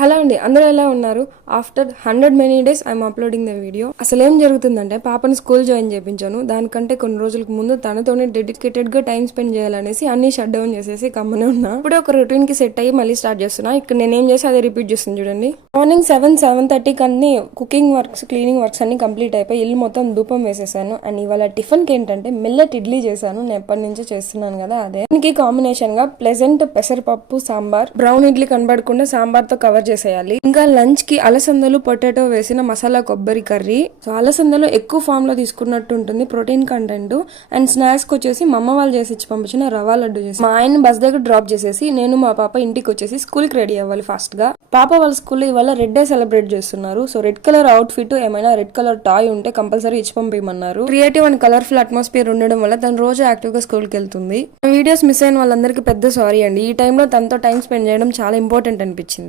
Hello అండి, అందరూ ఎలా ఉన్నారు? After 100 many days I'm uploading the video. అసలు ఏం జరుగుతుందంటే పాపని స్కూల్ జాయిన్ చేయించాను. దానికంటే కొన్ని రోజులకు ముందు తనతోనే డెడికేటెడ్ గా టైం స్పెండ్ చేయాలనేసి అన్ని షట్ డౌన్ చేసేసి కమ్మనే ఉన్నా. ఇప్పుడే ఒక రొటీన్ కి సెట్ అయ్యి మళ్ళీ స్టార్ట్ చేస్తున్నా. ఇక్కడ నేనేం చేసి అదే రిపీట్ చేస్తుంది చూడండి. మార్నింగ్ 7:30 అన్ని కుకింగ్ వర్క్స్, క్లీనింగ్ వర్క్స్ అన్ని కంప్లీట్ అయిపోయి ఇల్లు మొత్తం ధూపం వేసేసాను. అండ్ ఇవాళ టిఫిన్ కి ఏంటంటే మిల్లెట్ ఇడ్లీ చేశాను. నేను ఎప్పటి నుంచో చేస్తున్నాను కదా అదే. దీనికి కాంబినేషన్ గా ప్లెజెంట్ పెసరపప్పు సాంబార్, బ్రౌన్ ఇడ్లీ కనబడకుండా సాంబార్ తో కవర్ చేసేయాలి. ఇంకా లంచ్ కి అలసందలు పొటాటో వేసిన మసాలా కొబ్బరి కర్రీ. సో అలసందలు ఎక్కువ ఫామ్ లో తీసుకున్నట్టు ఉంటుంది ప్రోటీన్ కంటెంట్. అండ్ స్నాక్స్ కి వచ్చేసి మా అమ్మ వాళ్ళు చేసి ఇచ్చి పంపించిన రవా లడ్డు చేసి మా ఆయన బస్ దగ్గర డ్రాప్ చేసేసి నేను మా పాప ఇంటికి వచ్చేసి స్కూల్ కి రెడీ అవ్వాలి ఫాస్ట్ గా. పాప వాళ్ళ స్కూల్లో ఇవాళ రెడ్ డే సెలబ్రేట్ చేస్తున్నారు. So red colour out fit ఏమైనా రెడ్ కలర్ టాయ్ ఉంటే కంపల్సరీ ఇచ్చి పంపించమన్నారు. క్రియేటివ్ అండ్ కలర్ఫుల్ అట్మాస్ఫియర్ ఉండడం వల్ల తను రోజు యాక్టివ్ గా స్కూల్ కి వెళ్తుంది. వీడియోస్ మిస్ అయిన వాళ్ళందరికీ పెద్ద సారీ అండి. ఈ టైంలో తనతో టైం స్పెండ్ చేయడం చాలా ఇంపార్టెంట్ అనిపించింది.